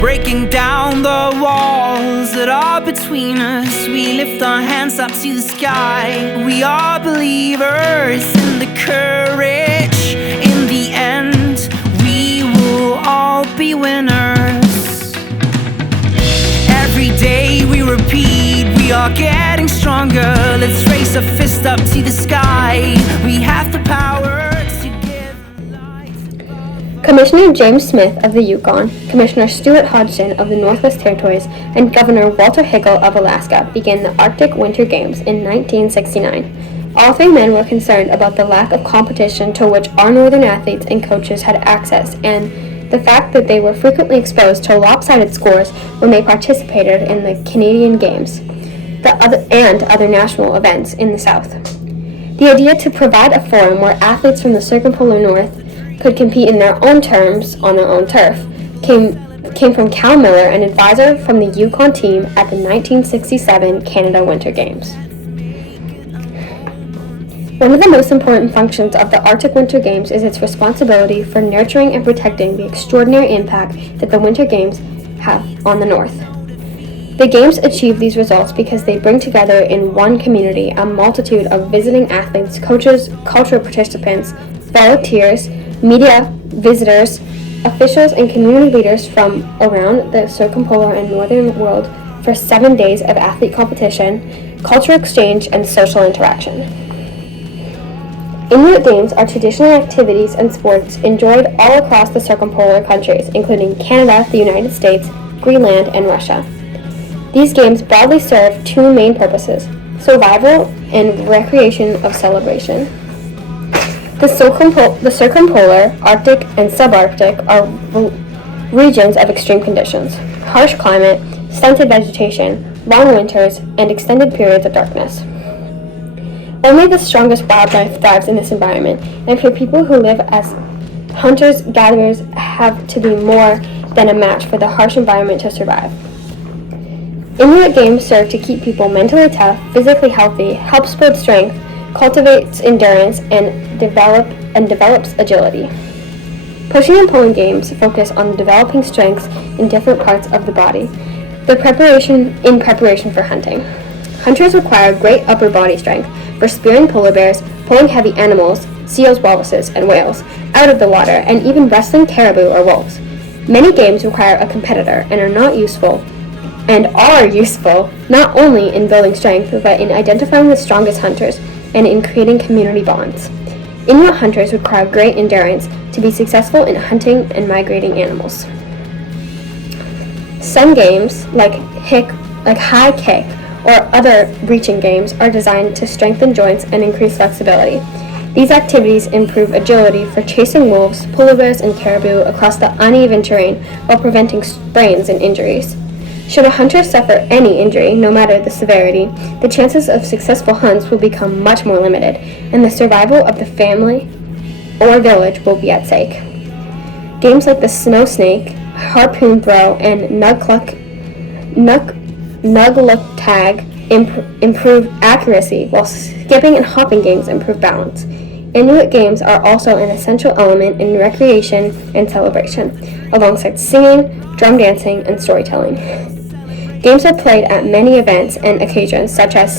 breaking down the walls that are between us. We lift our hands up to the sky. We are believers in the courage. In the end, we will all be winners. Every day we repeat, we are getting stronger. Let's raise a fist up to the sky. We have the power. Commissioner James Smith of the Yukon, Commissioner Stuart Hodgson of the Northwest Territories, and Governor Walter Hickel of Alaska began the Arctic Winter Games in 1969. All three men were concerned about the lack of competition to which our northern athletes and coaches had access, and the fact that they were frequently exposed to lopsided scores when they participated in the Canadian Games and other national events in the South. The idea to provide a forum where athletes from the circumpolar North could compete in their own terms on their own turf came from Cal Miller, an advisor from the Yukon team at the 1967 Canada Winter Games. One of the most important functions of the Arctic Winter Games is its responsibility for nurturing and protecting the extraordinary impact that the Winter Games have on the North. The Games achieve these results because they bring together in one community a multitude of visiting athletes, coaches, cultural participants, volunteers, media, visitors, officials, and community leaders from around the circumpolar and northern world for 7 days of athlete competition, cultural exchange, and social interaction. Inuit Games are traditional activities and sports enjoyed all across the circumpolar countries, including Canada, the United States, Greenland, and Russia. These games broadly serve two main purposes: survival and recreation of celebration. The circumpolar, Arctic, and subarctic are regions of extreme conditions, harsh climate, stunted vegetation, long winters, and extended periods of darkness. Only the strongest wildlife thrives in this environment, and for people who live as hunters-gatherers have to be more than a match for the harsh environment to survive. Inuit Games serve to keep people mentally tough, physically healthy, helps build strength, cultivates endurance, and develops agility. Pushing and pulling games focus on developing strengths in different parts of the body. In preparation for hunting. Hunters require great upper body strength for spearing polar bears, pulling heavy animals, seals, walruses, and whales, out of the water, and even wrestling caribou or wolves. Many games require a competitor and are useful not only in building strength, but in identifying the strongest hunters and in creating community bonds. Inuit hunters require great endurance to be successful in hunting and migrating animals. Some games, like high kick or other reaching games, are designed to strengthen joints and increase flexibility. These activities improve agility for chasing wolves, polar bears, and caribou across the uneven terrain while preventing sprains and injuries. Should a hunter suffer any injury, no matter the severity, the chances of successful hunts will become much more limited, and the survival of the family or village will be at stake. Games like the snow snake, harpoon throw, and nug-look tag improve accuracy, while skipping and hopping games improve balance. Inuit Games are also an essential element in recreation and celebration, alongside singing, drum dancing, and storytelling. Games are played at many events and occasions, such as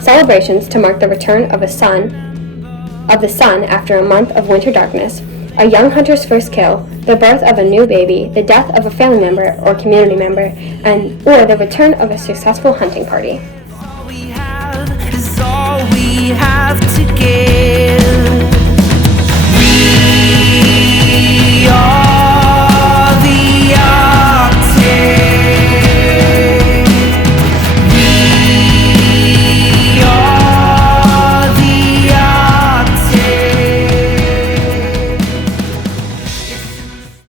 celebrations to mark the return of the sun after a month of winter darkness, a young hunter's first kill, the birth of a new baby, the death of a family member or community member, or the return of a successful hunting party. All we have is all we have to give. We are